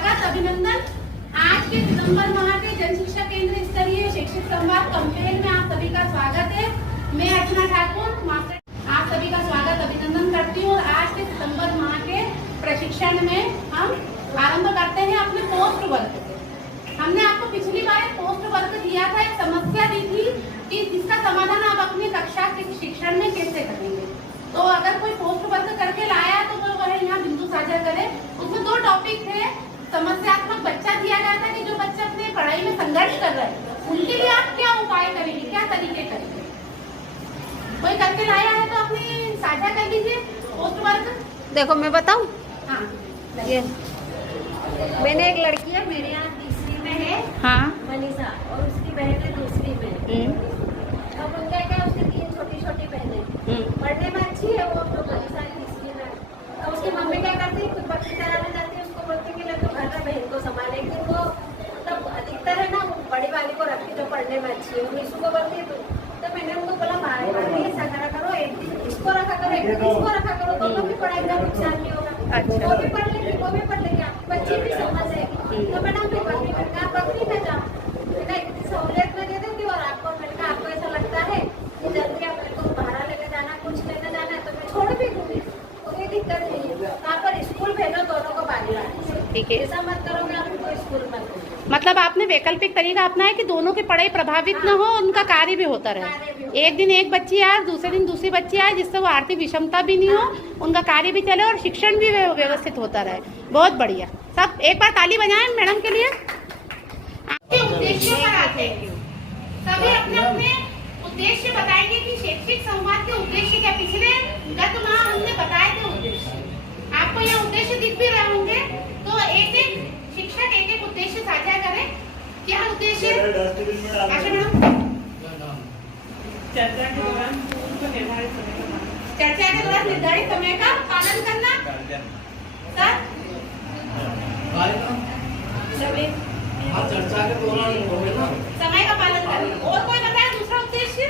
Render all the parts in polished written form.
स्वागत अभिनंदन। आज के सितंबर माह के जन शिक्षा केंद्र स्तरीय शिक्षक संवाद कैंपेन में आप सभी का स्वागत है। मैं अर्चना ठाकुर मास्टर आप सभी का स्वागत अभिनंदन करती हूँ। और आज के सितंबर माह के प्रशिक्षण में हम आरंभ करते हैं अपने पोस्ट वर्क से। हमने आपको पिछली बार एक पोस्ट वर्क दिया था, एक समस्या दी थी कि जिसका समाधान आप अपनी कक्षा के शिक्षण में कैसे करेंगे। तो अगर कोई पोस्ट वर्क करके लाया तो वह यहाँ बिंदु साझा करे। उसमें 2 टॉपिक थे। समस्यात्मक बच्चा दिया गया था कि जो बच्चे अपने पढ़ाई में संघर्ष कर रहे हैं उनके लिए आप क्या उपाय करेंगे, क्या तरीके करेंगे। कोई करके लाया है तो अपनी साझा कर लीजिए पोस्ट वर्क। देखो मैं बताऊं। हाँ, ये मैंने एक लड़की है, मेरे यहाँ तीसरी में है, हाँ, मनीषा, और उसकी बहन है दूसरी में। अब उनका क्या, उसकी 3 छोटी बहनें, पढ़ने में अच्छी है वो, तो मनीषा तीसरी में। अब उसकी मम्मी क्या करती है, कुछ बच्चे कराने जाती है, उसको बोलती है कि तो घर में बहन को संभाले। एक दिन वो मतलब अधिकतर है ना, बड़ी वाली को रखती जो पढ़ने में अच्छी है, उन्हीं को बोलती है। तो मैंने उनको बोला भाभी ऐसा करा करो, एक दिन इसको रखा करो, एक दिन इसको रखा करो, दोनों की पढ़ाई का नुकसान नहीं होगा। वो भी पढ़ लेगी, वो भी पढ़ लेगी, बच्ची भी समझ जाएगी। तो मैडम भी बकरी में जाओ, बेटा इतनी सहूलियत में दे दूंगी। और आपको मैंने कहा आपको ऐसा लगता है कि जल्दी आप मेरे को भाड़ा लेके जाना, कुछ लेने जाना है तो मैं छोड़ भी दूंगी, तो कोई दिक्कत नहीं है। वहाँ पर स्कूल भेजो दोनों को बागी लाने से, ठीक है। ऐसा मत करो कि आप उनको स्कूल मत भेजो। मतलब आपने वैकल्पिक तरीका अपनाया कि दोनों की पढ़ाई प्रभावित न हो, उनका कार्य भी होता रहे। एक दिन एक बच्ची आए, दूसरे दिन दूसरी बच्ची आए, जिससे वो आर्थिक विषमता भी नहीं हो, उनका कार्य भी चले और शिक्षण भी व्यवस्थित होता रहे। बहुत बढ़िया। सब एक बार ताली बजाएं मैडम के लिए। उद्देश्यों पर आते हैं। सभी अपने अपने उद्देश्य बताएंगे कि शैक्षिक संवाद के उद्देश्य क्या। पिछले गत माह हमने बताए थे उद्देश्य, आपको यह उद्देश्य दिख भी रहे होंगे। तो एक शिक्षक एक उद्देश्य साझा करें। क्या उद्देश्य? चर्चा के दौरान निर्धारित समय का पालन करना। चर्चा के दौरान समय का पालन करना। और कोई बताए दूसरा उद्देश्य?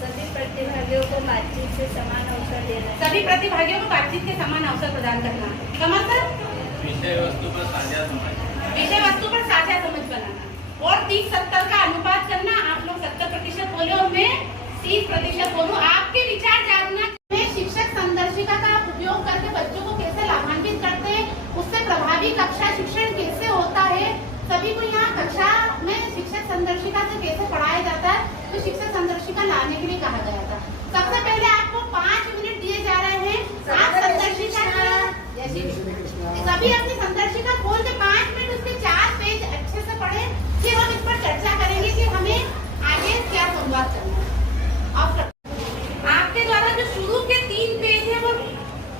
सभी प्रतिभागियों को बातचीत से समान अवसर देना। सभी प्रतिभागियों को बातचीत के समान अवसर प्रदान करना। समझ विषय वस्तु पर साझा समझ बनाना। और 30-70 का अनुपात करना। आप लोग 70% बोले और मैं 30% बोलूं। आपके विचार जानना। शिक्षक संदर्शिका का उपयोग करके बच्चों को कैसे लाभान्वित करते हैं, उससे प्रभावी कक्षा शिक्षण कैसे होता है। सभी को यहाँ कक्षा में शिक्षक संदर्शिका से कैसे पढ़ाया जाता है, तो शिक्षक संदर्शिका लाने के लिए कहा गया था। सबसे पहले आपको 5 मिनट दिए जा रहे हैं। आप संदर्शिका सभी अपनी संदर्शिका खोल के 5 मिनट उसके 4 पेज अच्छे से पढ़े। फिर हम इस पर चर्चा करेंगे कि हमें आगे क्या संवाद करना है। आपके द्वारा जो शुरू के 3 पेज है वो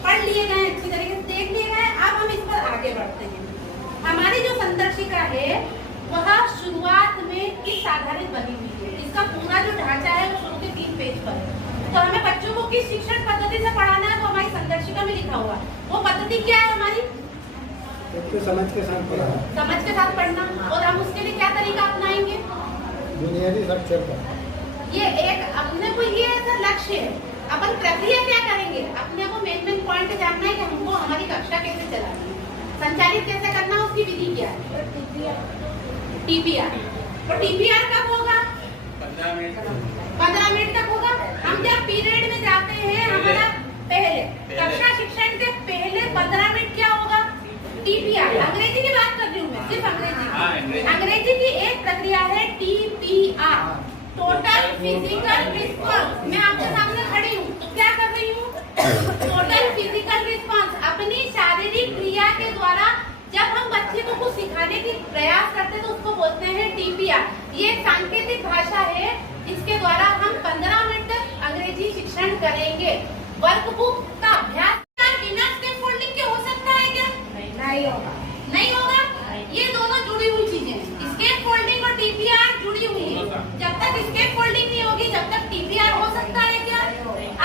पढ़ लिए गए, अच्छी तरीके से देख लिए गए। अब हम इस पर आगे बढ़ते हैं। हमारी जो संदर्शिका है वह शुरुआत में किस आधारित बनी हुई है, इसका पूरा जो ढांचा है वो शुरू के 3 पेज पर है। तो हमें बच्चों को किस शिक्षण पद्धति से पढ़ाना है वो हमारी संदर्शिका में लिखा हुआ। वो पद्धति क्या है हमारी? समझ के साथ पढ़ना। और हम उसके लिए क्या तरीका अपनाएंगे? बुनियादी साक्षर का ये एक अपने को ये ऐसा लक्ष्य है। अपन प्रक्रिया क्या करेंगे, अपने को मेन पॉइंट जानना है कि हमको हमारी कक्षा कैसे चलानी है, संचालित कैसे करना है, उसकी विधि क्या है। टीपीआर। और टीपीआर कब होगा? 15 मिनट तक होगा। हम जब पीरियड में जाते हैं, हमारा पहले कक्षा शिक्षण के पहले 15 मिनट क्या होगा? टीपीआर। अंग्रेजी की बात कर रही हूँ मैं, सिर्फ अंग्रेजी। अंग्रेजी की एक प्रक्रिया है टीपीआर, टोटल फिजिकल रिस्पॉन्स। मैं आपके सामने खड़ी हूँ तो क्या कर रही हूँ? Total physical response. अपनी शारीरिक क्रिया के द्वारा जब हम बच्चे को कुछ सिखाने की प्रयास करते हैं तो उसको बोलते हैं टीपीआर। ये एक सांकेतिक भाषा है, इसके द्वारा हम 15 मिनट तक अंग्रेजी शिक्षण करेंगे। वर्कबुक का अभ्यास बिना स्टेप फोल्डिंग के हो सकता है क्या? नहीं होगा। ये दोनों जुड़ी हुई चीजें हैं। स्केप फोल्डिंग और टीपीआर जुड़ी हुई है। जब तक स्केप फोल्डिंग नहीं होगी जब तक टीपीआर हो सकता है क्या?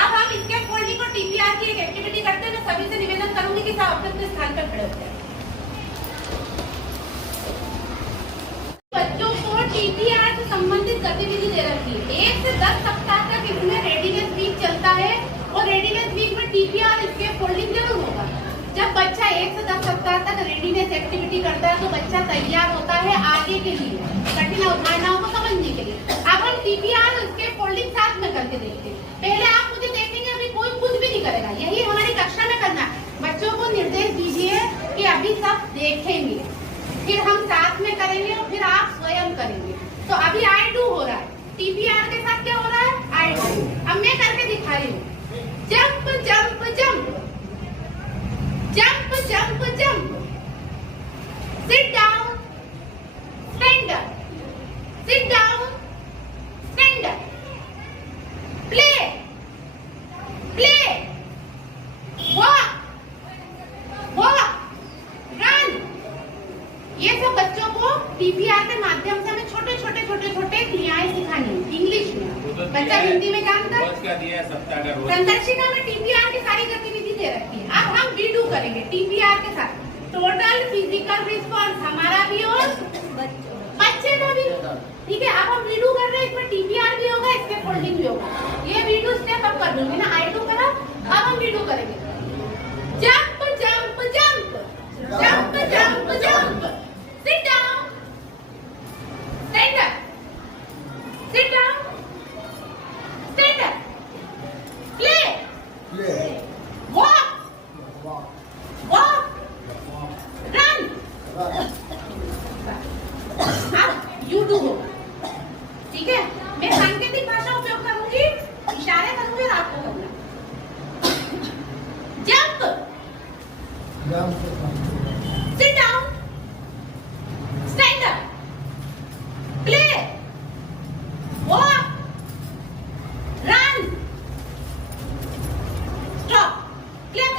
अब हम स्केप फोल्डिंग और टीपीआर की एक एक्टिविटी करते हैं। मैं सभी से निवेदन करूंगी कि सब अपने अपने स्थान पर खड़े होते हैं। बच्चों को टीपीआर से संबंधित गतिविधि दे रखी है। 1 से 10 सप्ताह तक इसमें रेडीनेस वीक चलता है और रेडीनेस वीक में टीपीआर स्केप फोल्डिंग जरूर होगा। जब बच्चा 1 से 10 सप्ताह तक रेडीनेस एक्टिविटी करता है तो बच्चा तैयार होता है आगे के लिए, कठिन अवधारणाओं को समझने के लिए। अब हम टीपीआर उसके फोल्डिंग साथ में करके देखते हैं। पहले आप मुझे देखेंगे, अभी कोई कुछ भी नहीं करेगा, यही हमारी कक्षा में करना है। बच्चों को निर्देश दीजिए कि अभी सब देखेंगे, फिर हम साथ में करेंगे और फिर आप स्वयं करेंगे। तो अभी आई डू हो रहा है, टीपीआर के साथ क्या हो रहा है, आई डू। अब मैं करके दिखा रही हूँ, jump jump jump, jump jump jump, sit down, stand up, sit down, stand up, play, play, walk, walk, run. ये सब बच्चों को टीपीआर के माध्यम से हमें छोटे छोटे छोटे छोटे क्रियाएं सिखानी है इंग्लिश में। बच्चा हिंदी में जानता है, संदर्शिका में टीपीआर की सारी गतिविधि दे रखी है। अब हम रीडू करेंगे टीपीआर के साथ। टोटल फिजिकल रिस्पॉन्स हमारा भी और बच्चे का भी, ठीक है। अब हम रीडू कर रहे हैं, इसमें टीपीआर भी होगा, इसमें फोल्डिंग भी होगा। ये रीडू स्टेप अब कर दूंगी ना, आई डू करा, अब हम रीडू करेंगे। Jump jump jump, jump jump jump, sit down, stand up, sit down, stand up, play, walk, walk, run. अब यू डू हो, ठीक है। मैं सांकेतिक भाषा उपयोग करूंगी, इशारे करूंगी और आपको करना। Jump, sit down, stand up, play, walk, run, stop, click.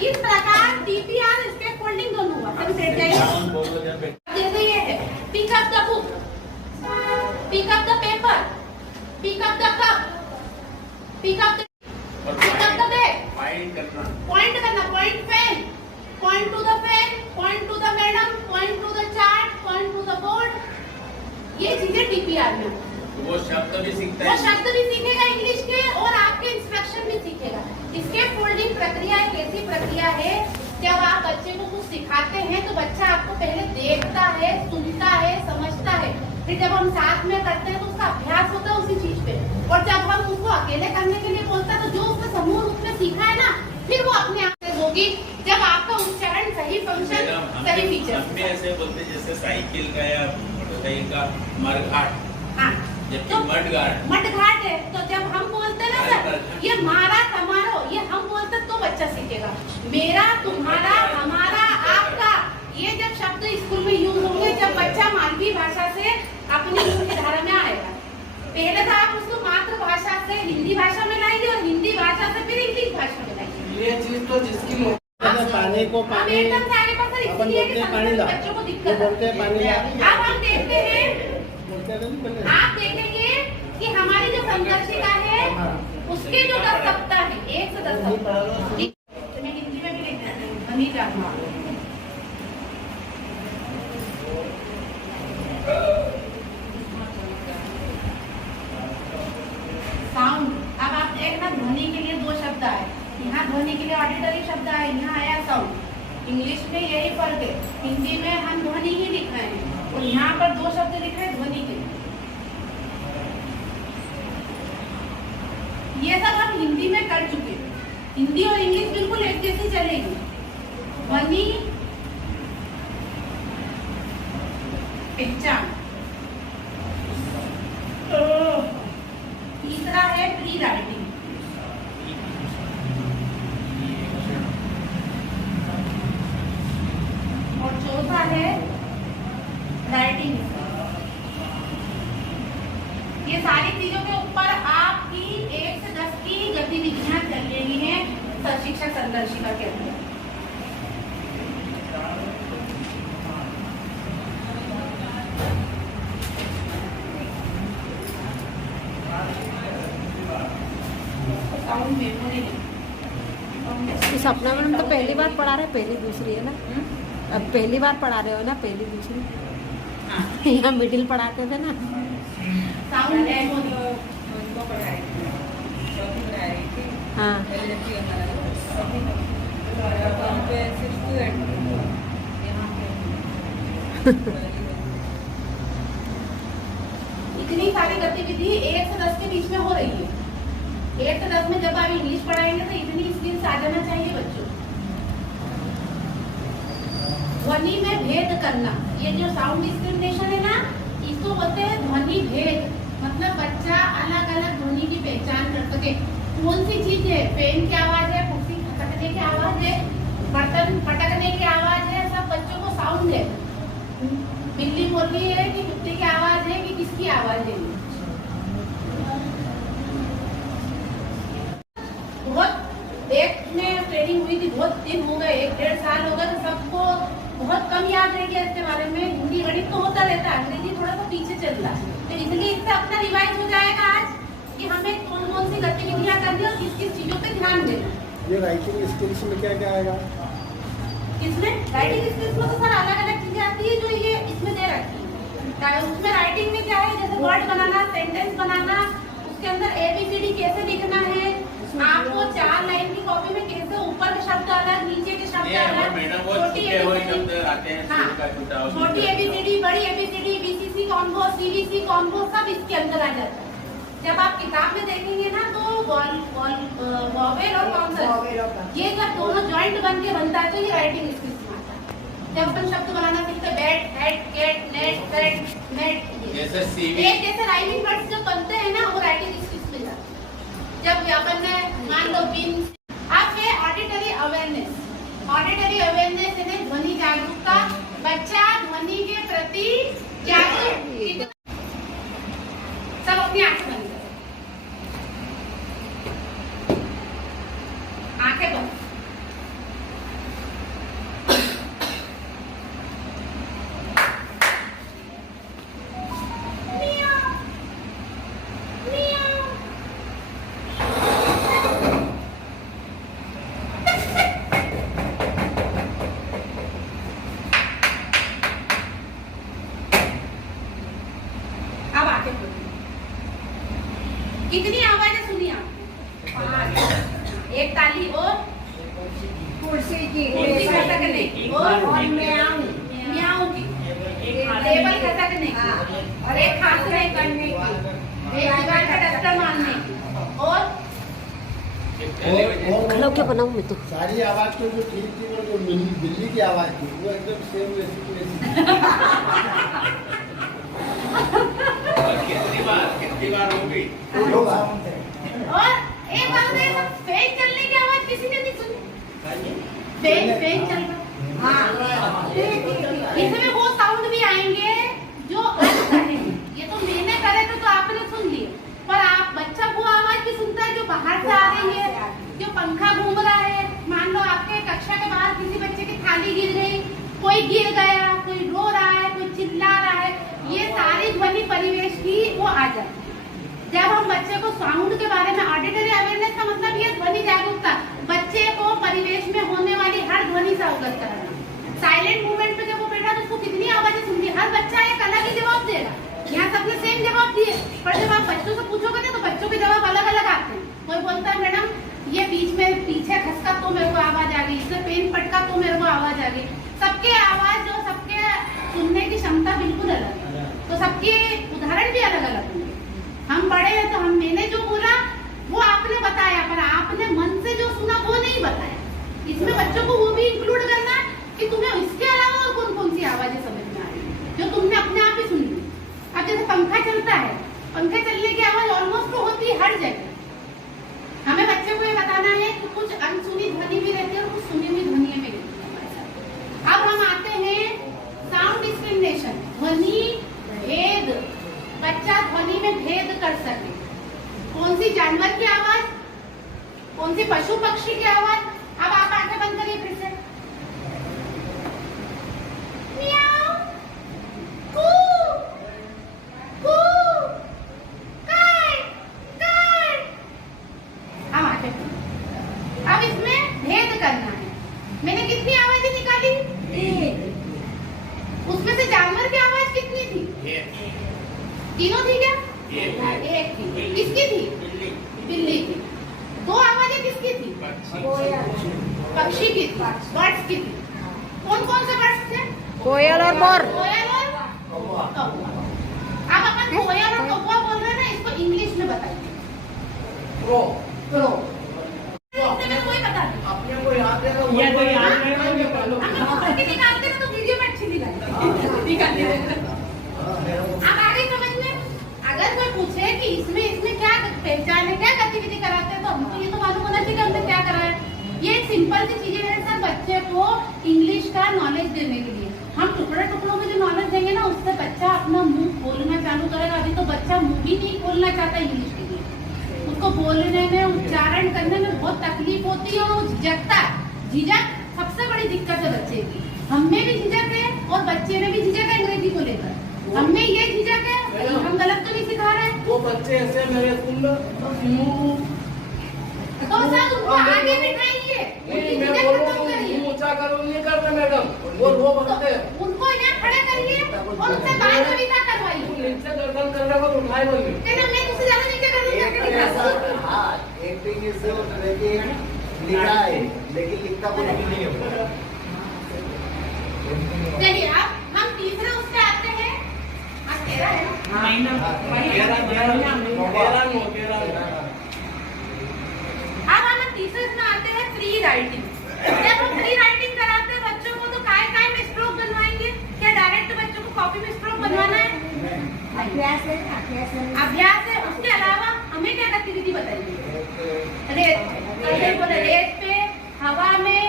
इस प्रकार टीपीआर स्टेप फोल्डिंग दोनों हुआ। सभी सेट जाइए। जैसे ये है, pick up the book, pick up the paper, pick up the cup, pick up the bag, point करना, point pen, point to the pen, point to the madam, point to the chart, point to the board. ये चीजें TPR में। वो शब्द भी सीखता है, वो शब्द भी सीखेगा इंग्लिश के और आपके इंस्ट्रक्शन भी सीखेगा। इसके फोल्डिंग प्रक्रिया एक ऐसी प्रक्रिया है, जब आप बच्चे को कुछ सिखाते हैं तो बच्चा आपको पहले देखता है, सुनता है, समझता है, फिर जब हम साथ में करते हैं तो उसका अभ्यास होता है उसी चीज पे। और जब हम उसको अकेले करने के लिए बोलते हैं तो जो उसने समूह रूप में सीखा है ना, फिर वो अपने आप से होगी जब आपका उच्चारण सही, फंक्शन सही, फीचर। हम ऐसे बोलते जैसे साइकिल का या मोटरसाइकिल का मडघाट, हाँ, जबकि तो मडघाट मडघाट है। तो जब हम बोलते हैं ना सर, ये मारा समारो, ये हम बोलते तो बच्चा सीखेगा। मेरा, तुम्हारा, हमारा, आपका, ये जब शब्द स्कूल में यूज होंगे, जब बच्चा मालवी भाषा से अपनी मुख्य धारा में आएगा। पहले तो आप उसको मातृभाषा से हिंदी भाषा में लाएंगे और हिंदी भाषा से फिर इंग्लिश भाषा में लाएंगे। ये चीज तो जिसकी पानी को हम पानी, एकदम से आगे बढ़ सकते, अपन इसलिए बोलते कि हैं पानी ला, बच्चों को वो दिक्कत बोलते हैं पानी ला। अब हम देखते हैं, बोलते हैं ना पहले। आप देखेंगे कि हमारी जो संदर्शिका है उसके जो 10 सप्ताह है, 1 से 10 सप्ताह। मैं हिंदी में भी लिख देती हूँ, बनी जाऊंगा। साउंड, अब आप देखना ध्वनि के लिए 2 शब्द आए, यहाँ ध्वनि के लिए ऑडिटरी शब्द आए, यहाँ आया साउंड। इंग्लिश में यही फर्क है, हिंदी में हम ध्वनि ही लिख रहे हैं और यहाँ पर 2 शब्द लिख रहे हैं ध्वनि के। ये सब हम हिंदी में कर चुके हैं, हिंदी और इंग्लिश बिल्कुल एक जैसी चलेगी। ध्वनि, पहचान। तीसरा है प्री राइटिंग, और चौथा है राइटिंग। ये सारी चीजों के ऊपर आपकी 1 से 10 की गतिविधियां चल रही हैं शिक्षा संदर्शिका के अंदर। सपना मैडम तो पहली बार पढ़ा रहे, पहली दूसरी है ना? अब पहली बार पढ़ा रहे हो ना, पहली दूसरी? यहाँ मिडिल पढ़ाते थे ना। साउंड हाँ, इतनी सारी गतिविधि 1 से 10 के बीच में हो रही है। 1 से 10 में जब आप इंग्लिश पढ़ाएंगे तो इतनी स्किल्स आ जाना चाहिए बच्चों। ध्वनि में भेद करना, ये जो साउंड डिस्क्रिमिनेशन है ना, इसको बोलते हैं ध्वनि भेद। मतलब बच्चा अलग अलग ध्वनि की पहचान कर सके। कौन सी चीज है, पेन की आवाज है, कुर्सी खटकने की आवाज है, बर्तन फटकने की आवाज है, सब बच्चों को साउंड है। बिल्ली बोल रही है कि कुत्ते की आवाज है कि किसकी आवाज है। बहुत एक में ट्रेनिंग हुई थी, बहुत दिन हो गए, 1-1.5 साल हो गए, तो सबको बहुत कम याद रह गया इसके बारे में। हिंदी गणित तो होता रहता है, अंग्रेजी थोड़ा सा पीछे चल रहा है, तो इसलिए इससे अपना रिवाइज हो जाएगा आज कि हमें कौन कौन सी गतिविधियां करनी और किस किस चीजों पे ध्यान देना। ये राइटिंग स्किल्स में क्या क्या आएगा? इसमें राइटिंग स्किल्स में तो सर अलग अलग चीजें आती है जो ये इसमें दे रखी है। उसमें राइटिंग में क्या है, जैसे वर्ड बनाना, सेंटेंस बनाना, उसके अंदर ABCD कैसे लिखना है, आपको 4 लाइन की कॉपी में कैसे ऊपर के शब्द अलग, नीचे के शब्द अलग, छोटी ABCD, बड़ी ABCD, BCC combo, CBC combo, सब इसके अंदर आ जाता है। जब आप किताब में देखेंगे ना तो वॉवेल और कॉन्सोनेंट ये जब दोनों जॉइंट बन के बनता है तो ये राइटिंग स्किल्स में आता है। जब अपन शब्द बनाना सीखते, बैट, हेड, कैट, नेट, पेट, नेट, जैसे राइमिंग वर्ड्स जब बनते हैं ना वो राइटिंग स्किल्स में जाते हैं। जब अपन ने मान लो बिन, अब ये ऑडिटरी अवेयरनेस। ऑडिटरी अवेयरनेस यानी ध्वनि जागरूकता, बच्चा ध्वनि के प्रति जागरूक। सब अपनी आंखें बंद करें, आंखें बंद। अब आंखें खोलिए। कितनी आवाजें सुनी आपने? 5। एक ताली और कुर्सी की, खटकने की और म्याऊं की, टेबल खटकने की और एक खांसने करने की, एक दीवार का डस्टर मारने की और खड़ा क्या बनाऊं मैं तो सारी आवाज तो जो ठीक थी वो जो बिल्ली की आवाज थी वो एकदम सेम वैसी कितनी बार होगी? और एक बात है, फैन चलने की आवाज किसी ने नहीं सुनी? फैन चल रहा, हाँ, इसमें वो साउंड भी आएंगे जो अलग रहेंगे। ये तो मैंने करे तो आपने सुन लिए, पर आप बच्चा वो आवाज भी सुनता है जो बाहर से आ रही है, जो पंखा घूम रहा है। मान लो आपके कक्षा के बाहर किसी बच्चे की थाली गिर गई, कोई गिर गया, कोई रो रहा है, कोई चिल्ला रहा है, ये सारी ध्वनि परिवेश की वो आ जाती है। जब हम बच्चे को साउंड के बारे में, ऑडिटरी अवेयरनेस का मतलब ये ध्वनि जागरूकता, बच्चे को परिवेश में होने वाली हर ध्वनि से अवगत कराना। साइलेंट मूवमेंट पे जब वो बैठा तो उसको कितनी आवाजें सुनती, हर बच्चा एक अलग ही जवाब देगा। यहाँ सबने सेम जवाब दिए, पर जब आप बच्चों से पूछोगे ना तो बच्चों के जवाब अलग अलग आते हैं। कोई बोलता है मैडम ये बीच में पीछे खसका तो मेरे को आवाज आ गई, इसमें पेन पटका तो मेरे को आवाज आ गई। सबके आवाज जो सबके सुनने की क्षमता बिल्कुल अलग है, तो सबके उदाहरण भी अलग अलग होंगे। हम बड़े हैं तो मैंने जो बोला वो आपने बताया, पर आपने मन से जो सुना वो नहीं बताया। इसमें बच्चों को वो भी इंक्लूड करना कि तुम्हें इसके अलावा और कौन कौन सी आवाजें समझ में आ रही है जो तुमने अपने आप ही सुनी। अब जैसे पंखा चलता है, पंखे चलने की आवाज ऑलमोस्ट तो होती है हर जगह। हमें बच्चे को ये बताना है कि कुछ अनसुनी ध्वनि भी रहती है और कुछ सुनी हुई ध्वनि भी रहती है। अब हम आते हैं साउंड डिस्क्रिमिनेशन, ध्वनि भेद। बच्चा ध्वनि में भेद कर सके, कौन सी जानवर की आवाज, कौन सी पशु पक्षी की आवाज। अब आप आंखें बंद करिए फिर से, म्याऊ, कू, कू, काय, काय। अब आंखें बंद। अब इसमें भेद करना है। मैंने कितनी आवाजें निकाली? 1। उसमें से जानवर की आवाज कितनी थी? तीनों थी क्या? एक थी। किसकी थी? बिल्ली की। दो आवाजें किसकी थी? पक्षी की थी, बर्ड्स की थी। कौन कौन से बर्ड्स थे? कोयल और मोर। कोयल और कौवा। अब अपन कोयल और कौवा बोल रहे हैं ना, इसको इंग्लिश में बताइए। क्रो। क्रो। इसमें कोई बता दे। अपने को याद है ना, ये तो याद है ना, ये पढ़ लो। हम लोग पकड़ के निकालते हैं तो वीडियो में अच्छी निकालते हैं। अब आगे समझ में, अगर कोई पूछे कि इसमें क्या पहचान है, क्या गतिविधि कराते हैं, तो हमको ये तो मालूम होना चाहिए कि हमने क्या करा है। ये एक सिंपल सी चीजें हैं सर, बच्चे को इंग्लिश का नॉलेज देने के लिए। हम टुकड़ों में जो नॉलेज देंगे ना, उससे बच्चा अपना मुंह खोलना चालू करेगा। अभी तो बच्चा मुंह भी नहीं खोलना चाहता इंग्लिश के लिए। उसको बोलने में, उच्चारण करने में बहुत तकलीफ होती है और वो झिझकता है। झिझक सबसे बड़ी दिक्कत है बच्चे की। हमें भी झिझक है और बच्चे में भी झिझक है अंग्रेजी को लेकर। हमें ये झिझक है, हम गलत तो नहीं सिखा रहे। वो बच्चे ऐसे मेरे स्कूल में तो सर उनको आगे बिठाइए, उनकी मैं झिझक बोलूं खत्म करिए। ऊंचा करो, नहीं करते मैडम, वो बनते हैं। उनको यहाँ खड़े करिए और उनसे बाल कविता करवाइए। नीचे गर्दन करने को उठाए बोलिए। कहना मैं तुझसे ज्यादा नीचे करूंगा। हाँ, एक्टिंग इज लिखा है, लेकिन लिखता कोई नहीं है। चलिए अब हम तीसरे उससे आते हैं। आज 13 है ना? अब हम तीसरे इसमें आते हैं फ्री राइटिंग। जब हम फ्री राइटिंग कराते हैं बच्चों को तो काय में स्ट्रोक बनवाएंगे? क्या डायरेक्ट बच्चों को कॉपी में स्ट्रोक बनवाना है? अभ्यास है। उसके अलावा हमें क्या गतिविधि बताइए? रेत पे, हवा में,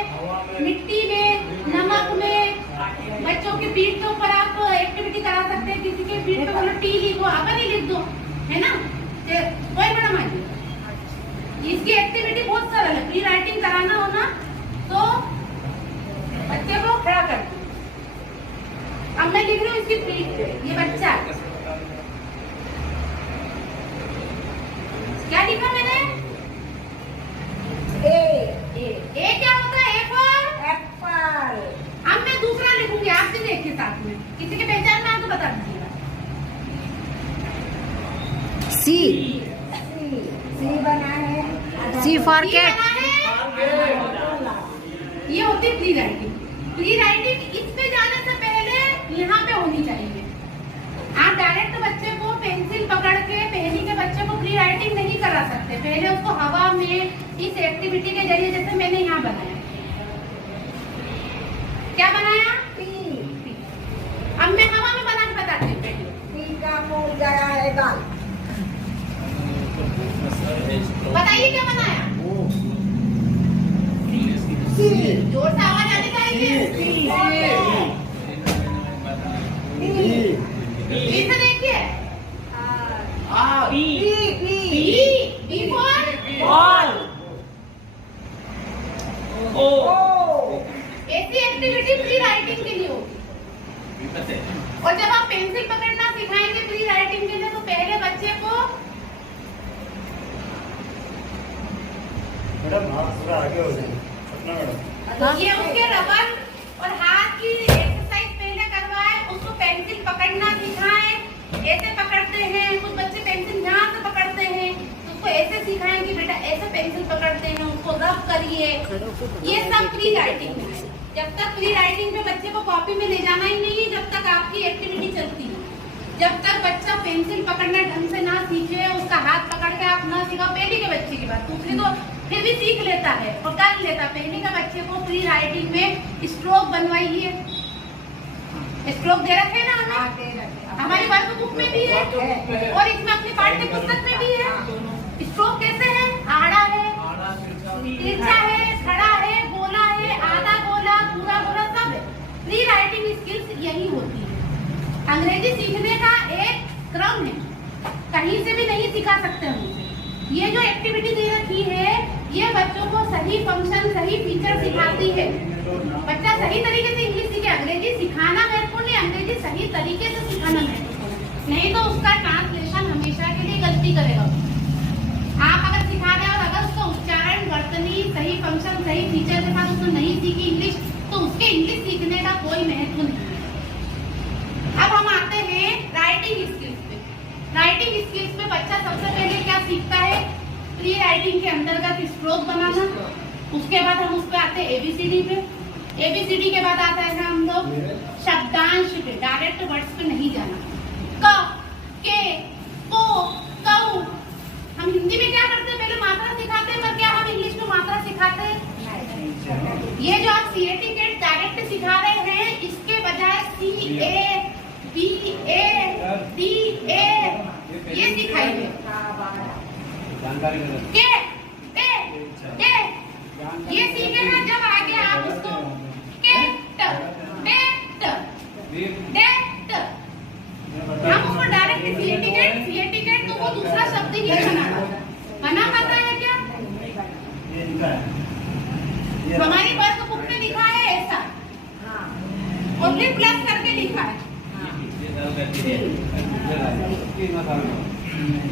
मिट्टी में, नमक में। बच्चों की पीठ के ऊपर आप एक्टिविटी करा सकते हैं। किसी के पीठ पे बोलो टी लिखो, अपन ही लिख दो, है ना? कोई बड़ा मानिए, इसकी एक्टिविटी बहुत सरल है। प्री राइटिंग कराना हो ना तो बच्चे को खड़ा कर दो। अब मैं लिख रही हूँ इसकी पीठ पे, ये बच्चा क्या लिखा मैंने? ए क्या होता है? A for Apple. अब मैं दूसरा लिखूंगी, आप भी देखिए साथ में। किसी के पहचान में तो बता दीजिएगा। सी। बना है, सी फॉर ये कैट। बना है। ये होती है प्री राइटिंग। प्री राइटिंग इस पे जाने से पहले यहाँ पे होनी चाहिए। आप डायरेक्ट बच्चे को पेंसिल पकड़ के, पहली के बच्चे को प्री राइटिंग नहीं करा सकते। पहले उसको हवा में इस एक्टिविटी के जरिए, जैसे मैंने यहाँ बनाया, क्या बनाया? अब मैं हवा में बना के बताती हूँ। बताइए क्या बनाया? जोर से आवाज आनी चाहिए। इसे देखिए, बी फॉर बॉल। ऐसी एक्टिविटी प्री राइटिंग के लिए होगी। और जब आप पेंसिल पकड़ना सिखाएंगे प्री राइटिंग के लिए, तो पहले बच्चे को आगे हो जाए अपना मैडम। ये उसके रबर और हाथ की एक्सरसाइज पहले करवाए, उसको पेंसिल पकड़ना सिखाएं। ऐसे पकड़ते हैं कुछ बच्चे, पेंसिल यहाँ से पकड़ते हैं, तो उसको ऐसे सिखाएं कि बेटा ऐसे पेंसिल पकड़ते हैं, उसको रब करिए। ये सब प्री राइटिंग में है। जब तक प्री राइटिंग में बच्चे को कॉपी में ले जाना ही नहीं है, जब तक आपकी एक्टिविटी चलती है। जब तक बच्चा पेंसिल पकड़ना ढंग से ना सीखे, उसका हाथ पकड़ के आप ना सिखाओ, पहली के बच्चे की बात, दूसरी तो फिर भी सीख लेता है और कर लेता। पहले का बच्चे को प्री राइटिंग में स्ट्रोक बनवाइए। स्ट्रोक दे रखे ना हमें, हमारी वर्क बुक में भी है और इसमें अपनी पाठ्य पुस्तक में भी है। स्ट्रोक कैसे है? आड़ा है, तिरछा है, खड़ा है, गोला है, आधा गोला, पूरा गोला, सब है। प्री राइटिंग स्किल्स यही होती है। अंग्रेजी सीखने का एक क्रम है, कहीं से भी नहीं सिखा सकते हम उसे। ये जो एक्टिविटी दे रखी है, ये बच्चों को सही फंक्शन, सही फीचर सिखाती है। बच्चा सही तरीके से इंग्लिश सीखे। अंग्रेजी सिखाना महत्वपूर्ण है, अंग्रेजी सही तरीके से सिखाना महत्वपूर्ण है। नहीं तो उसका ट्रांसलेशन हमेशा के लिए गलती करेगा। आप अगर सिखा रहे और अगर उसका उच्चारण, वर्तनी, सही फंक्शन, सही फीचर के साथ उसने नहीं सीखी इंग्लिश, तो उसके इंग्लिश सीखने का कोई महत्व नहीं है। अब हम आते हैं राइटिंग स्किल्स पे। राइटिंग स्किल्स में बच्चा सबसे पहले क्या सीखता है? प्री राइटिंग के अंतर्गत स्ट्रोक बनाना, उसके बाद हम उस पे आते हैं एबीसीडी पे, एबीसीडी के बाद आता है हम लोग शब्दांश पे, डायरेक्ट वर्ड्स पे नहीं जाना। क, के, को, कऊ। हम हिंदी में क्या करते हैं, पहले मात्रा सिखाते हैं, पर क्या हम इंग्लिश में मात्रा सिखाते हैं? ये जो आप सीएटी के डायरेक्ट सिखा रहे हैं, इसके बजाय सी ए, बी ए, डी ए ये सिखाइए। के, ए, ये सीखे ना, जब आगे आप उसको केट, डेट, डेट, हम उसको डायरेक्ट सीएटी केट तो वो दूसरा शब्द ही बना पाता है क्या? हमारी वर्क बुक में लिखा है ऐसा, और फिर प्लस करके लिखा है।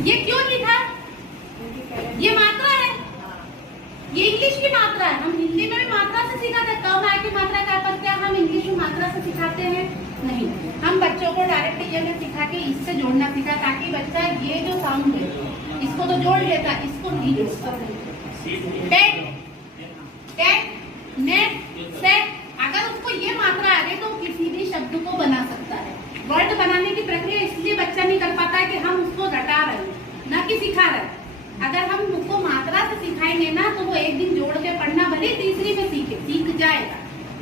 ये क्यों लिखा? ये मात्रा है, ये इंग्लिश की मात्रा है। हम हिंदी में भी मात्रा से सिखाते हैं, कम आय की मात्रा का, पर क्या हम इंग्लिश में मात्रा से सिखाते हैं? नहीं। हम बच्चों को डायरेक्ट ये में सिखा के इससे जोड़ना सिखा, ताकि बच्चा ये जो साउंड है इसको तो जोड़ लेता, इसको नहीं जोड़ता। नेट, सेट, अगर उसको ये मात्रा आ गई तो किसी भी शब्द को बना सकता है। वर्ड बनाने की प्रक्रिया इसलिए बच्चा नहीं कर पाता है कि हम उसको रटा रहे हैं, न कि सिखा रहे हैं। अगर हम उसको मात्रा से सिखाएंगे ना, तो वो एक दिन जोड़ के पढ़ना भले तीसरी में सीख जाएगा।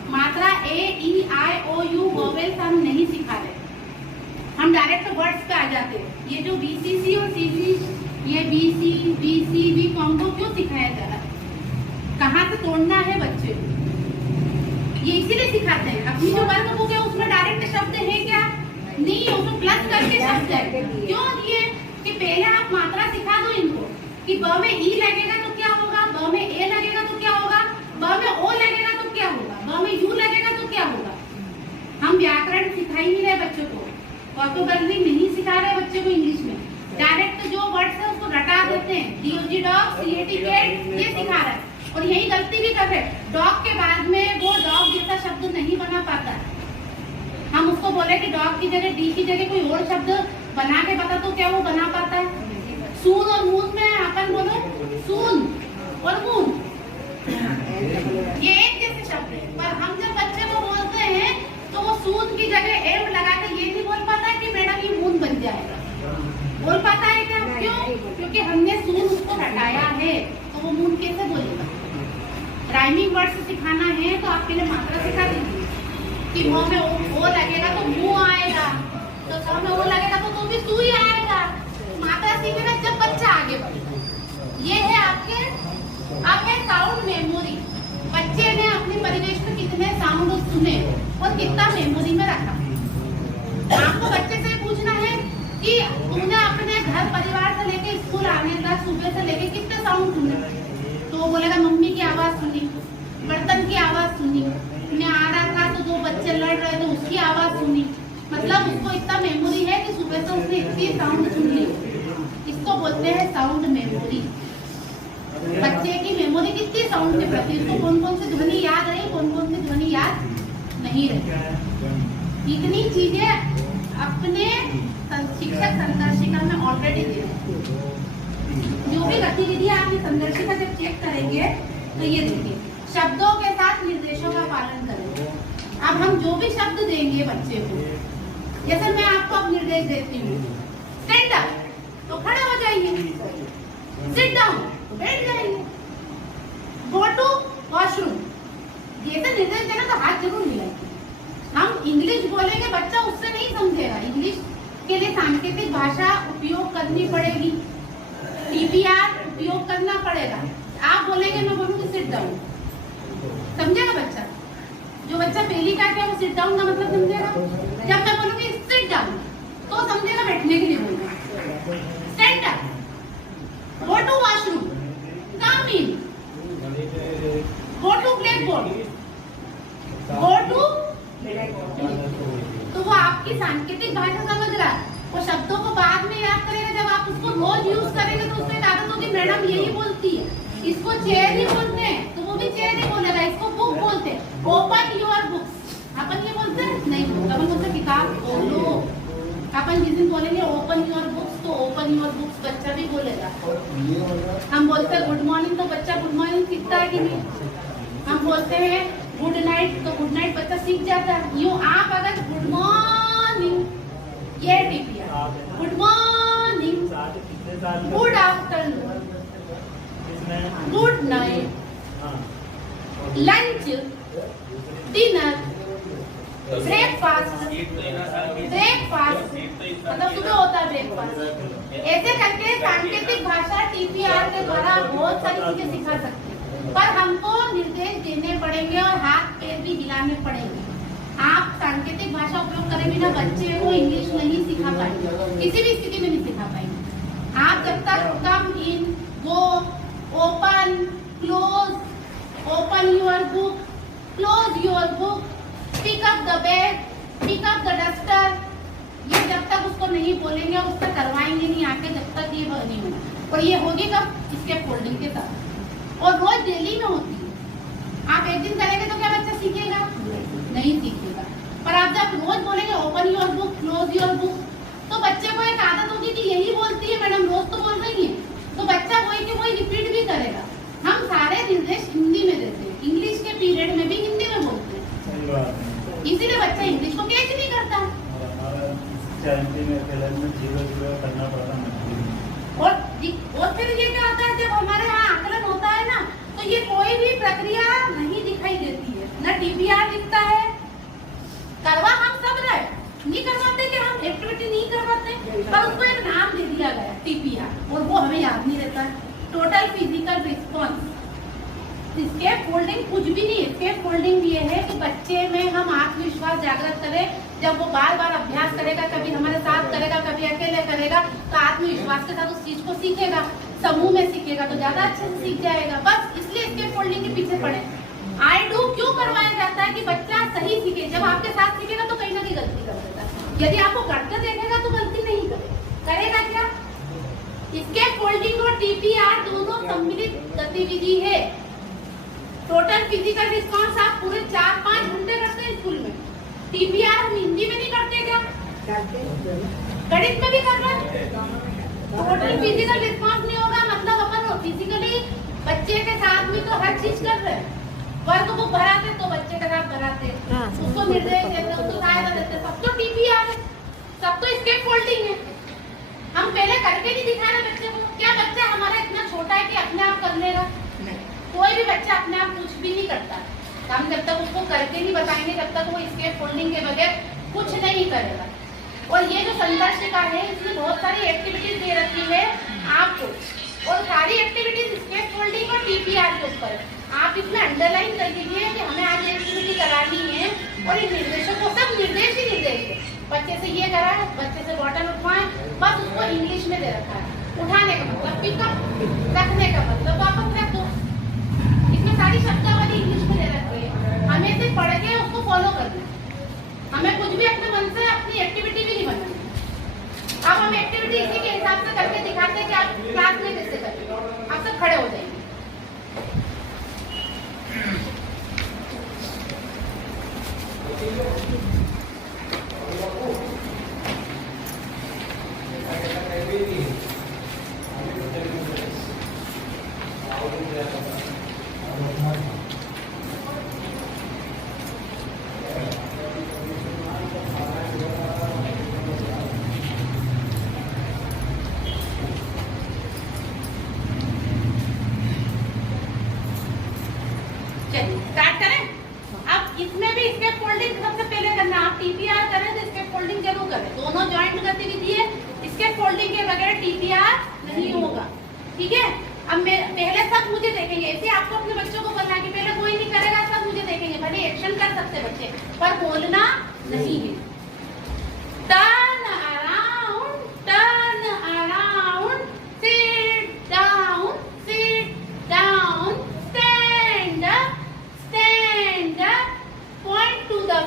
मात्रा ए, ई, आई, ओ, यू, वोवेल्स हम नहीं सिखा रहे, हम डायरेक्ट वर्ड्स पे आ जाते हैं। ये जो बीसीसी और सीसी, ये बीसी, बीसी, बी कॉम्बो क्यों सिखाया जा रहा है? कहाँ से तोड़ना है बच्चे को, ये इसीलिए सिखाते हैं। अपनी जो वर्क बुक है उसमें डायरेक्ट शब्द है क्या? नहीं है, उसमें प्लस करके शब्द है। क्यों दिए? कि पहले आप मात्रा सिखा दो इनको कि ब में ई लगेगा तो क्या होगा, ब में ए लगेगा तो क्या होगा, ब में ओ लगेगा तो क्या होगा, ब में यू लगेगा तो क्या होगा। हम व्याकरण सिखा ही नहीं रहे बच्चों को, वोकैबुलरी नहीं सिखा रहे बच्चे को इंग्लिश में। डायरेक्ट जो वर्ड्स है उसको रटा देते हैं, डीओजी डॉग, सीएटी केट, ये सिखा रहे हैं। और यही गलती भी कर रहे हैं, डॉग के बाद में वो डॉग जैसा शब्द नहीं बना पाता है। हम उसको बोले कि डॉग की जगह, डी की जगह कोई और शब्द बना के बता, तो क्या वो बना पाता है? सून और मून में अपन बोलो सून और मून, ये एक जैसे शब्द है। पर हम जब बच्चे को बोलते हैं तो वो सून की जगह एम लगा के ये नहीं बोल पाता है कि मैडम ये मून बन जाएगा। बोल पाता है क्या? क्यों? क्योंकि हमने सून उसको हटाया है, तो वो मून कैसे बोलेगा? राइमिंग वर्ड्स सिखाना है तो आप पहले मात्रा सिखा दीजिए कि वो में ओ लगेगा तो मुंह आएगा, तो सौ में ओ लगेगा तो भी सू ही आएगा। मात्रा सीखेगा जब बच्चा आगे बढ़ेगा। ये है आपके साउंड मेमोरी। बच्चे ने अपने परिवेश में कितने साउंड सुने और कितना मेमोरी में रखा। आपको बच्चे से पूछना है कि तुमने अपने घर परिवार से लेके स्कूल आने तक सुबह से लेके कितने साउंड सुने? तो वो बोलेगा मम्मी की आवाज सुनी, बर्तन की आवाज सुनी, मैं आ रहा था तो दो बच्चे लड़ रहे थे उसकी आवाज सुनी। मतलब उसको इतना मेमोरी है कि सुबह से उसने इतनी साउंड सुन ली। इसको बोलते हैं साउंड मेमोरी। बच्चे की मेमोरी कितनी साउंड के प्रति, उसको कौन कौन सी ध्वनि याद रही, कौन कौन सी ध्वनि याद नहीं रही। इतनी चीजें अपने शिक्षक संदर्शिका में ऑलरेडी दे रहे। जो भी गतिविधियां आपकी संदर्शिका जब चेक करेंगे तो ये देखिए, शब्दों के साथ निर्देशों का पालन करेंगे। अब हम जो भी शब्द देंगे बच्चे को, जैसे मैं आपको अब निर्देश देती हूँ, स्टैंड अप तो खड़े हो जाइए, सिट डाउन तो बैठ जाइए, गो टू वॉशरूम, ये तो निर्देश देना तो हाथ जरूर मिलाइए। हम इंग्लिश बोलेंगे, बच्चा उससे नहीं समझेगा। इंग्लिश के लिए सांकेतिक भाषा उपयोग करनी पड़ेगी, टीपीआर उपयोग करना पड़ेगा। आप बोलेंगे, मैं बोलूँगी सिट डाउन, समझेगा बच्चा? जो बच्चा पहली का क्या वो सिट डाउन का मतलब समझेगा। जब मैं बोलूँगी सिट डाउन तो समझेगा बैठने के लिए बोलना। Stand up, go to washroom, come in, go to blackboard, go to, तो वो आपकी सांकेतिक भाषा समझ रहा है। वो शब्दों को बाद में याद करेगा, जब आप उसको रोज यूज करेंगे तो उसको एक आदत होगी, मैडम यही बोलती है। इसको चेयर ही बोलते हैं तो वो भी चेयर ही बोलेगा। इसको बुक बोलते हैं, ओपन योर बुक्स। अपन ये बोलते हैं नहीं, अपन बोलते किताब खोलो। अपन जिस दिन बोलेंगे ओपन योर बुक्स तो ओपन योर बुक्स बच्चा भी बोलेगा। और ये होगा हम बोलते हैं गुड मॉर्निंग तो बच्चा गुड मॉर्निंग सीखता है कि नहीं? हम बोलते हैं गुड नाइट तो गुड नाइट बच्चा सीख जाता है। यूँ आप अगर गुड मॉर्निंग ये टीपिया, good morning, good afternoon, good night, lunch, dinner, breakfast, मतलब सुबह होता है ब्रेकफास्ट। ऐसे करके सांकेतिक भाषा टीपीआर के द्वारा बहुत सारी चीजें सिखा सकते हैं, पर हमको निर्देश देने पड़ेंगे और हाथ पैर भी हिलाने पड़ेंगे। आप सांकेतिक भाषा उपयोग करें बिना बच्चे को इंग्लिश नहीं सिखा पाएंगे, किसी भी स्थिति में नहीं सिखा पाएंगे। आप जब तक come in, go, open, close, open your book, close your book, pick up the bag, pick up the duster, ये जब तक उसको नहीं बोलेंगे और उसका करवाएंगे नहीं आके, जब तक ये नहीं होगा। और ये होगी कब? इसके फोल्डिंग के साथ, और रोज डेली में होती है। आप एक दिन करेंगे तो क्या बच्चा सीखेगा? नहीं सीखेगा। पर आप जब रोज बोलेंगे open your book, close your book, तो बच्चे को एक आदत होगी कि यही बोलती है मैडम, रोज तो बोल रही है, तो बच्चा वही के वही रिपीट भी करेगा। हम सारे निर्देश हिंदी में देते हैं, इंग्लिश के पीरियड में भी हिंदी में बोलते हैं, इसीलिए बच्चा इंग्लिश को कैच नहीं करता। और फिर ये क्या होता है, जब हमारे यहाँ आकलन होता है ना, तो ये कोई भी प्रक्रिया नहीं दिखाई देती है, न टीपीआर दिखता है। करवा हम सब रहे, नहीं करवाते कि हम एक्टिविटी नहीं करवाते, पर उसको एक नाम दे दिया गया टीपीआर, और वो हमें याद नहीं रहता है। Total physical response, scaffolding कुछ भी नहीं। स्केप फोल्डिंग ये है कि बच्चे में हम आत्मविश्वास जागृत करें। जब वो बार बार अभ्यास करेगा, कभी हमारे साथ करेगा, कभी अकेले करेगा, तो आत्मविश्वास के साथ उस चीज को सीखेगा। समूह में सीखेगा तो ज्यादा अच्छे से सीख जाएगा। बस इसलिए स्केप फोल्डिंग के पीछे पड़े। आई डू क्यों करवाया जाता है कि बच्चा सही सीखे। जब आपके साथ सीखेगा तो कहीं ना कहीं गलती कर देता है। यदि आपको करते देखेगा तो गलती नहीं करेगा क्या? स्केप फोल्डिंग और टीपीआर दोनों सम्मिलित गतिविधि है। टोटल फिजिकल रिस्पॉन्स आप पूरे 4-5 घंटे करते हैं स्कूल में। टीपीआर हम हिंदी में नहीं करते क्या? गणित में भी कर रहे हैं। टोटल फिजिकल रिस्पॉन्स नहीं होगा मतलब अपन फिजिकली बच्चे के साथ भी तो हर चीज कर रहे हैं। वर्ग बुक भराते तो बच्चे के साथ भराते, उसको निर्देश देते, उसको सहायता देते, सब तो टीपीआर है, सब तो स्केप फोल्डिंग है। हम पहले करके नहीं दिखा रहे बच्चे को। क्या बच्चा हमारा इतना छोटा है कि अपने आप कर लेगा? कोई भी बच्चा अपने आप कुछ भी नहीं करता। हम जब तक उसको करके नहीं बताएंगे तब तक वो स्केप फोल्डिंग के बगैर कुछ नहीं करेगा। और ये जो संदर्शिका है इसमें बहुत सारी एक्टिविटीज दे रखी है आपको, और सारी एक्टिविटीज स्केप फोल्डिंग और टीपीआर के ऊपर। आप इसमें अंडरलाइन कर दीजिए कि हमें आज एक्टिविटी करानी है, और इन निर्देशों को सब निर्देश ही निर्देश है। बच्चे से ये करा है, बच्चे से बॉटल उठवाएं, बस उसको इंग्लिश में दे रखा है। उठाने का मतलब पिकअप, रखने का मतलब वापस रख दो। इसमें सारी शब्दावली इंग्लिश में दे रखी है। हमें सिर्फ पढ़ के उसको फॉलो करना है। हमें कुछ भी अपने मन से अपनी एक्टिविटी भी नहीं बनानी। अब हम एक्टिविटी इसी के हिसाब से करके दिखाते हैं कि आप क्लास में कैसे करेंगे। आप सब खड़े हो जाएंगे। चलिए स्टार्ट करें। अब इसमें भी स्केप फोल्डिंग सबसे पहले करना। आप टीपीआर करें तो स्केप फोल्डिंग जरूर करें। दोनों जॉइंट गतिविधि है, स्केप फोल्डिंग के बगैर टीपीआर नहीं होगा। ठीक है, अब पहले सब मुझे देखेंगे। ऐसे आपको अपने बच्चों को बोलना कि पहले कोई नहीं करेगा, सब मुझे देखेंगे। भले एक्शन कर सकते बच्चे, पर बोलना नहीं है। Turn around, sit down, stand up, point to the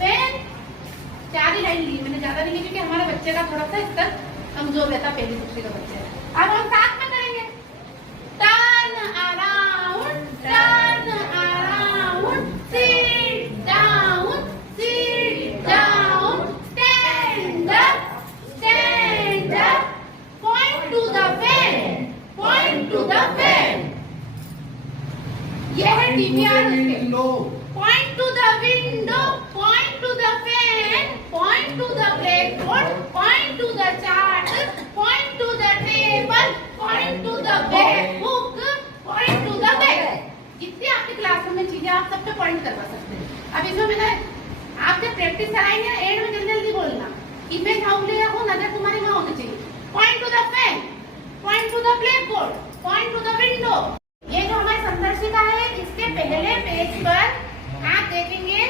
pen। 4 ही लाइन ली मैंने, ज्यादा नहीं ली क्योंकि हमारे बच्चे का थोड़ा सा स्तर कमजोर रहता, पहली दूसरी का बच्चे। अब हम साथ में करेंगे। Turn around, sit down, stand up, window. Point to the window, point to the fan, point to the blackboard, point to the chart, point to the table, point to the book, point to the bag. जितनी आपकी classroom में चीजें आप सब पे point करवा सकते हैं। अब इसमें मैंने आप जब प्रैक्टिस कराएंगे एंड में जल्दी जल्दी बोलना, इमेज हाउ ले हो, नजर तुम्हारी वहां होनी चाहिए। Point to the fan, point to the blackboard, point to the window. ये जो हमारी संदर्शिका है, इसके पहले पेज पर आप देखेंगे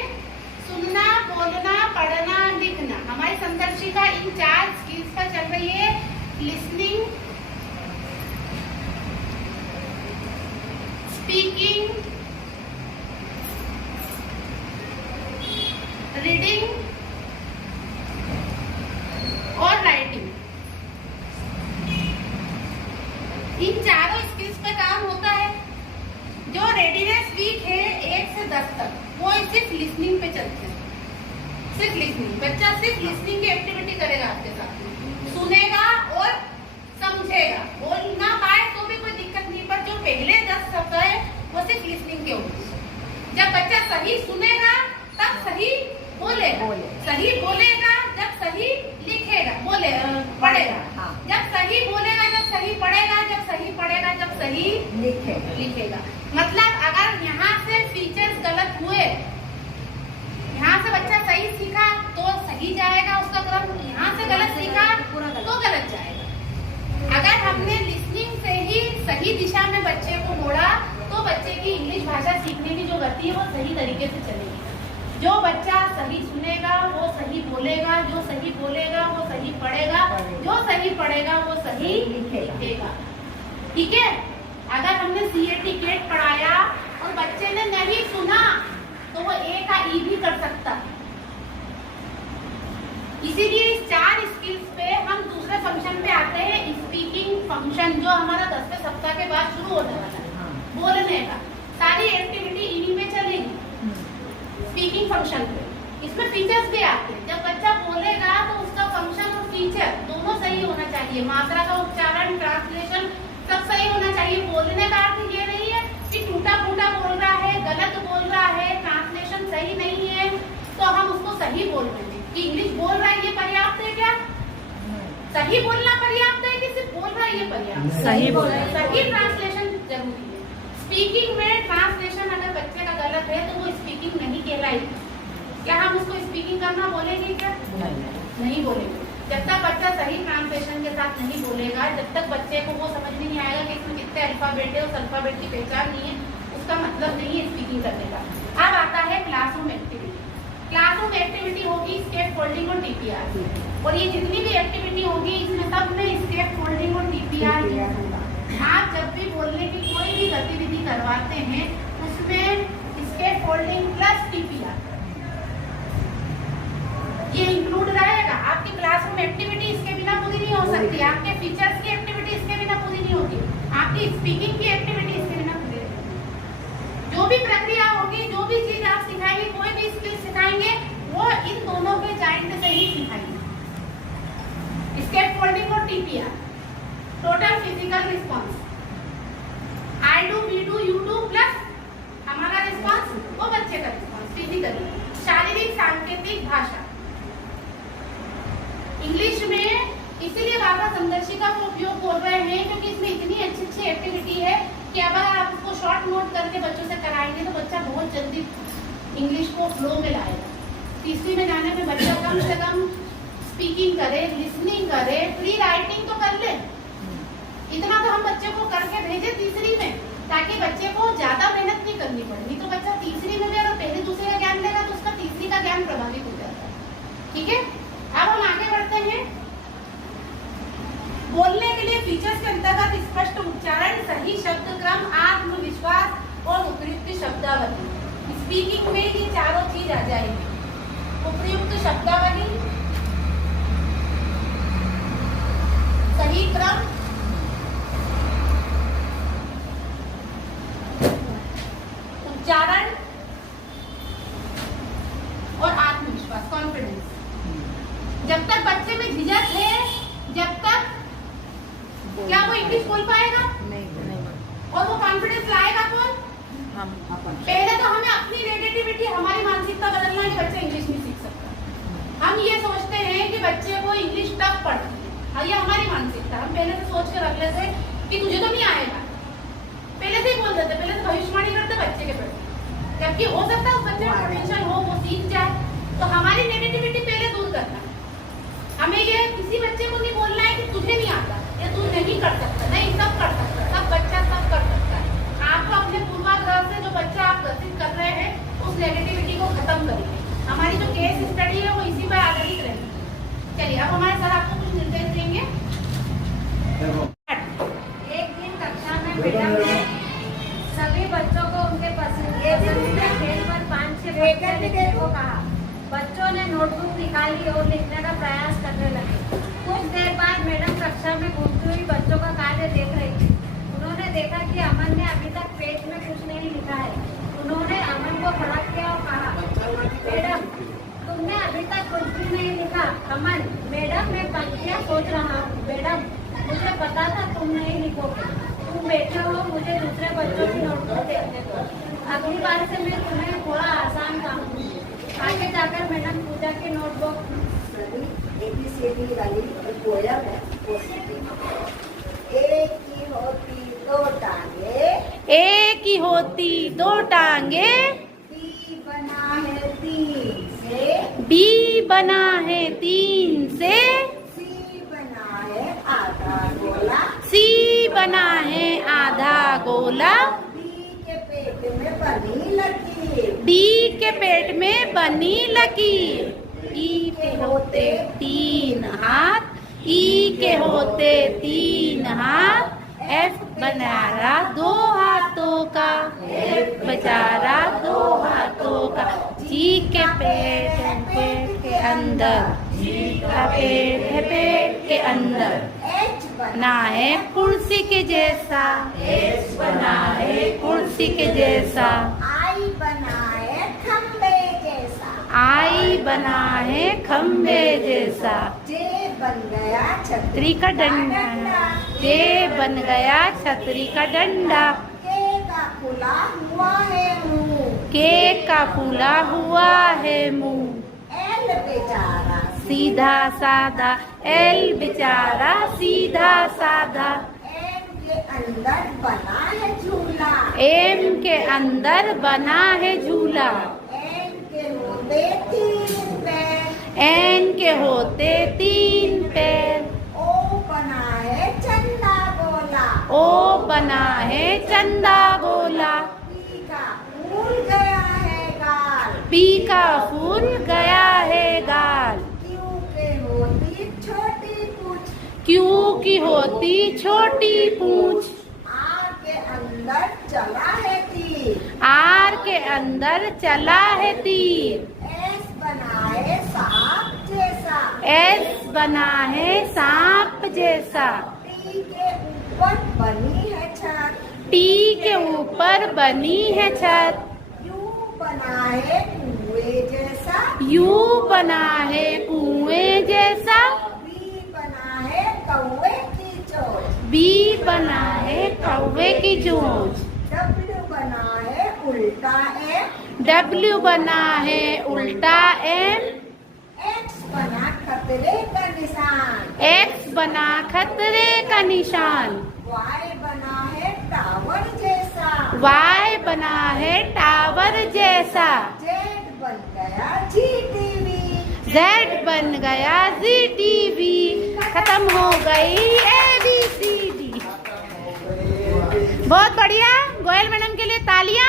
सुनना, बोलना, पढ़ना, लिखना। हमारी संदर्शिका इन 4 स्किल्स पर चल रही है। लिसनिंग, स्पीकिंग, रीडिंग और राइटिंग। इन चारों स्किल्स पे काम होता है। जो रेडीनेस वीक है 1 से 10 तक, वो सिर्फ लिसनिंग पे चलते हैं। सिर्फ लिसनिंग, बच्चा सिर्फ लिसनिंग की एक्टिविटी करेगा आपके साथ, सुनेगा और समझेगा। बोल ना पाए तो भी कोई दिक्कत नहीं, पर जो पहले 10 शब्द है वो सिर्फ लिसनिंग के होंगे। जब बच्चा सही सुनेगा तब सही बोलेगा, सही बोलेगा जब सही लिखेगा, पढ़ेगा, जब सही बोलेगा जब सही पढ़ेगा, जब सही पढ़ेगा जब सही लिखेगा। मतलब अगर यहाँ से फीचर्स गलत हुए, यहाँ से बच्चा सही सीखा तो सही जाएगा उसका क्रम, यहाँ से गलत सीखा तो गलत जाएगा। अगर हमने लिसनिंग से ही सही दिशा में बच्चे को मोड़ा तो बच्चे की इंग्लिश भाषा सीखने की जो गति है वो सही तरीके से चलेगी। जो बच्चा सही सुनेगा वो सही बोलेगा, जो सही बोलेगा वो सही पढ़ेगा, जो सही पढ़ेगा वो सही लिखेगा। ठीक है। अगर हमने CAT केट पढ़ाया और बच्चे ने नहीं सुना तो वो A का E भी कर सकता। इसीलिए इस 4 स्किल्स पे हम दूसरे फंक्शन पे आते हैं, स्पीकिंग फंक्शन, जो हमारा 10वें सप्ताह के बाद शुरू होने वाला है। बोलने का सारी एक्टिविटी इन्हीं में चलेगी स्पीकिंग फंक्शन पे। इसमें फीचर्स भी आते हैं। जब बच्चा बोलेगा तो उसका फंक्शन और फीचर दोनों सही होना चाहिए। मात्रा का उच्चारण, ट्रांसलेशन सब सही होना चाहिए। बोलने का अर्थ ये नहीं है कि टूटा फूटा बोल रहा है, गलत बोल रहा है, ट्रांसलेशन सही नहीं है तो हम उसको सही बोल रहे हैं कि इंग्लिश बोल रहा है, ये पर्याप्त है क्या? सही बोलना पर्याप्त है कि सिर्फ बोल रहा है ये पर्याप्त है? सही बोल रहा है। सही ट्रांसलेशन जरूरी है। स्पीकिंग में ट्रांसलेशन अगर बच्चे का गलत है तो वो स्पीकिंग नहीं कहलाएगी। क्या हम उसको स्पीकिंग करना बोलेंगे क्या? नहीं बोलेंगे। जब तक बच्चा सही ट्रांसलेशन के साथ नहीं बोलेगा, जब तक बच्चे को वो समझ नहीं आएगा कि इसमें कितने अल्फाबेट है, उस अल्फाबेट की पहचान नहीं है, उसका मतलब नहीं है स्पीकिंग करने का। अब आता है क्लासरूम एक्टिविटी। क्लासरूम एक्टिविटी होगी स्केप फोल्डिंग और TPR, और ये जितनी भी एक्टिविटी होगी इसमें सब में स्केप फोल्डिंग और TPR होगा। आप जब भी बोलने की कोई भी गतिविधि करवाते हैं उसमें स्केप फोल्डिंग प्लस TPR ये इंक्लूड रहेगा। आपकी क्लासरूम एक्टिविटी इसके बिना पूरी नहीं हो सकती, आपके फीचर्स की एक्टिविटी इसके बिना पूरी नहीं होगी, आपकी स्पीकिंग की एक्टिविटी इसके बिना पूरी नहीं होगी। जो भी प्रक्रिया होगी, जो भी चीज आप सिखाएंगे, कोई भी स्किल सिखाएंगे, वो इन दोनों के जॉइंट से ही सिखाएंगे। स्केप फोल्डिंग और TPR, total physical response, I do, we do, you do plus हमारा रिस्पॉन्स, वो बच्चे का रिस्पॉन्स फिजिकली। शारीरिक सांकेतिक भाषा इंग्लिश में इसीलिए बाबा संदर्शिका का उपयोग बोल रहे हैं क्योंकि इसमें इतनी अच्छी अच्छी एक्टिविटी है कि अगर आप उसको शॉर्ट नोट करके बच्चों से कराएंगे तो बच्चा बहुत जल्दी इंग्लिश को फ्लो में लाएगा। तीसरी में जाने में बच्चा कम से कम स्पीकिंग करे, लिसनिंग करे, प्री राइटिंग तो कर ले। इतना तो हम बच्चे को करके भेजे तीसरी में, ताकि बच्चे को ज्यादा मेहनत नहीं करनी पड़े। नहीं तो बच्चा तीसरी में भी अगर पहले दूसरे का ज्ञान लेगा तो उसका तीसरी का ज्ञान प्रभावित हो जाता है। ठीक है, अब हम आगे बढ़ते हैं। बोलने के लिए फीचर्स के अंतर्गत स्पष्ट उच्चारण, सही शब्द क्रम, आत्मविश्वास और उपयुक्त शब्दावली। स्पीकिंग में ये चारों चीज आ जाएगी। उपयुक्त शब्दावली, सही क्रम, उच्चारण और आत्मविश्वास, कॉन्फिडेंस। जब तक बच्चे में झिझक है, जब तक क्या वो इंग्लिश बोल पाएगा? नहीं। और वो कॉन्फिडेंस लाएगा कौन? हम पहले तो हमें अपनी नेगेटिविटी, हमारी मानसिकता बदलना है कि बच्चा इंग्लिश नहीं सीख सकता। हम ये सोचते हैं कि बच्चे को इंग्लिश टफ पढ़ती है, ये हमारी मानसिकता। हम पहले से सोच के रख लेते कि तुझे तो नहीं आएगा, पहले से ही बोल देते, पहले से भविष्यवाणी करते बच्चे के प्रति, जबकि हो सकता है उस बच्चे में पोटेंशियल हो, वो सीख जाए। तो हमारी नेगेटिविटी पहले दूर करना है। हमें ये किसी बच्चे को नहीं बोलना है कि तुझे नहीं आता या तू नहीं कर सकता, नहीं सब कर सकता, सब बच्चा सब कर सकता है। आपको अपने पूर्वाग्रह से जो बच्चा आप ग्रसित कर रहे हैं उस नेगेटिविटी को खत्म करिए। हमारी जो केस स्टडी है वो इसी पर आधारित रहेगी। चलिए अब हमारे सर आपको कुछ निर्देश देंगे। एक दिन कक्षा में मैडम ने सभी बच्चों को उनके पसंदीदा खेल पर 5-6 पत्ते लिखने को कहा। बच्चों ने नोटबुक निकाली और लिखने का प्रयास करने लगे। कुछ देर बाद मैडम कक्षा में घूमती हुई बच्चों का कार्य देख रही थी। उन्होंने देखा कि अमन ने अभी तक पेज में कुछ नहीं लिखा है। उन्होंने अमन को खड़ा किया और कहा, मैडम तुमने अभी तक कुछ भी नहीं लिखा। अमन, मैडम मैं पंक्तियाँ सोच रहा हूँ। मैडम मुझे पता था तुम नहीं लिखोगे, तुम बैठे हो, मुझे दूसरे बच्चों की नोटबुक देखने दो। अगली बार से मैं तुम्हें थोड़ा आसान काम दूंगी। आगे जाकर मैडम पूजा की नोटबुक ABCD वाली पोयम है। एक की होती दो टांगे, एक ही होती दो टांगे, बी बना है 3 से, बी बना है 3 से, सी बना है आधा गोला, सी बना है आधा गोला, डी के पेट में बनी लकीर, डी के पेट में बनी लकीर, ई के होते 3 हाथ, ई के होते 3 हाथ, एफ बनारा 2 हाथों का, एफ बेचारा 2 हाथों का, जी के पेट के अंदर, जी का पेट है पेट के अंदर, एच बना है कुर्सी के जैसा, एच बना है कुर्सी के जैसा, आई बना है खम्बे जैसा, आई बना है खम्बे जैसा, जे बन गया छतरी का डंडा, जे बन गया छतरी का डंडा, के का खुला हुआ है मुंह, के का फूला हुआ है मुंह, एल बेचारा सीधा साधा, एल बेचारा सीधा साधा, एम के अंदर बना है झूला, एम के अंदर बना है झूला, एन के होते 3 पैर, एन के होते 3 पैर, ओ बना है चंदा गोला, ओ बना है चंदा गोला, पी का फूल गया है गाल, पी का फूल गया है गाल, क्यू के होती छोटी पूछ, क्यू की होती छोटी पूछ, आर के अंदर चला है तीर, आर के अंदर चला है तीर, एस बना है सांप जैसा, एस बना है सांप जैसा, टी के ऊपर बनी है छत, टी के ऊपर बनी है छत, यू बना है कुएं जैसा, यू बना है कुएं जैसा, बी बना है कौवे की चोंच, बी बना है कौवे की चोंच, डब्ल्यू बना है उल्टा एम, डब्ल्यू बना है उल्टा एम, एक्स बना खतरे का निशान, एक्स बना खतरे का निशान, वाई बना है टावर जैसा, वाई बना है टावर जैसा, जेड बन गया GTV, जेड बन गया ZTV, खत्म हो गई ABCD। बहुत बढ़िया, गोयल मैडम के लिए तालियां।